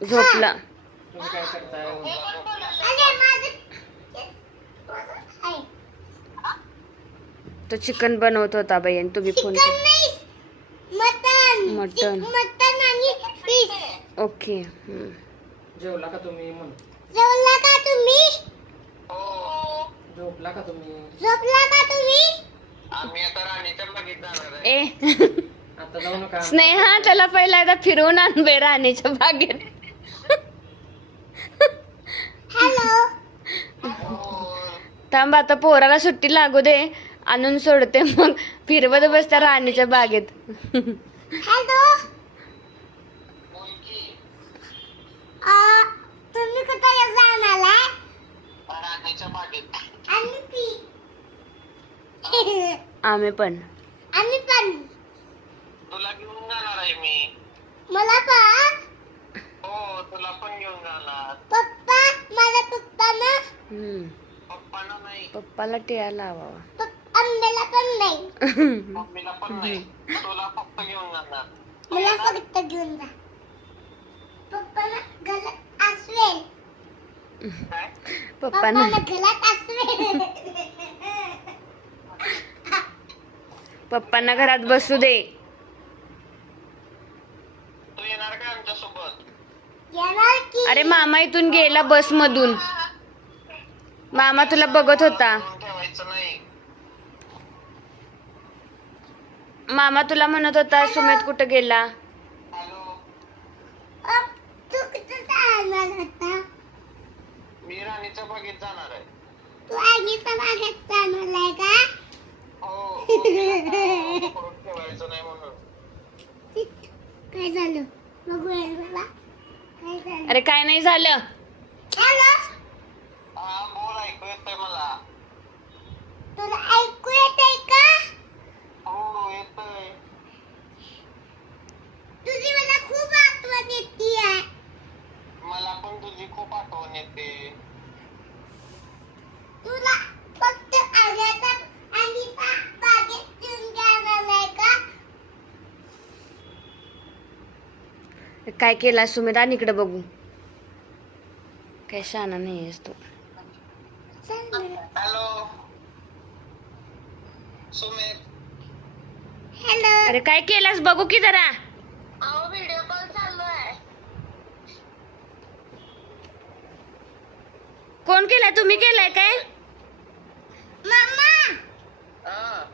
झोपला. तुम्ही काय करताय? तो चिकन बनवत होता बाई आणि तुम्ही फोन मटन. ओके. जेवला का तुम्ही? म्हण. जेवला का तुम्ही? झोपला का तुम्ही? झोपला का तुम्ही? आम्ही आता राणीच्या बागेत जाणार आहे. ए आता जाऊ नका. स्नेहा त्याला पहिला एकदा फिरवून आण बे राणीच्या बागेत. हॅलो. थांब आता पोराला सुट्टी लागू दे, आणून सोडते मग फिरवत बसत्या राणीच्या बागेत. हॅलो. बोल की. तुम्ही कुठे जाणार आहे? राणीच्या बागेत. आम्ही आम्ही पण. आम्ही पण. तुला घेऊन जाणार आहे मी. मला पण. हो, तुला पण घेऊन जाणार. पप्पा, माझ्या पप्पाना. पप्पांना नाही, पप्पाला टिळा लावावा. आंब्याला पण नाही. मम्मीला पण नाही. तुला फक्त घेऊन जाणार. मला फक्त घेऊन जा. पप्पाला घरात असवेल. काय? पप्पाना घरात असवेल. पप्पांना घरात बसू दे. तू येणार का आमच्यासोबत? येणार की. अरे मामा इथून गेला बस मधून. मामा तुला बघत होता. घेऊन ठेवायचं नाही. मामा तुला म्हणत होता सुमित कुठं गेला. हॅलो. तू कुठे जाणार होता? मी राणीच्या बागेत जाणार आहे. तू आगीच्या बागेत जाणार आहे का? हो, मम्मीला पकडून ठेवायचं नाही म्हणून. काय झालं? बघूया मला. काय झालं? अरे काय नाही झालं. हॅलो. हा, बोल, ऐकू येतंय मला. तुला ऐकू येतंय का? हो, येतंय. तुझी मला खूप आठवण येतीये. मला पण तुझी खूप आठवण येते. तुला फक्त आग्याचा आणि बागेत घेऊन जाणार नाही का? काय केला सुमित? आणि इकडे बघू. काय शाना नाही आहेस तू. हॅलो सुमित. हॅलो. अरे काय केलास बघू की जरा. अहो, व्हिडिओ कॉल चालू आहे. कोण केलाय? तुम्ही केलाय काय? मम्मा. हा.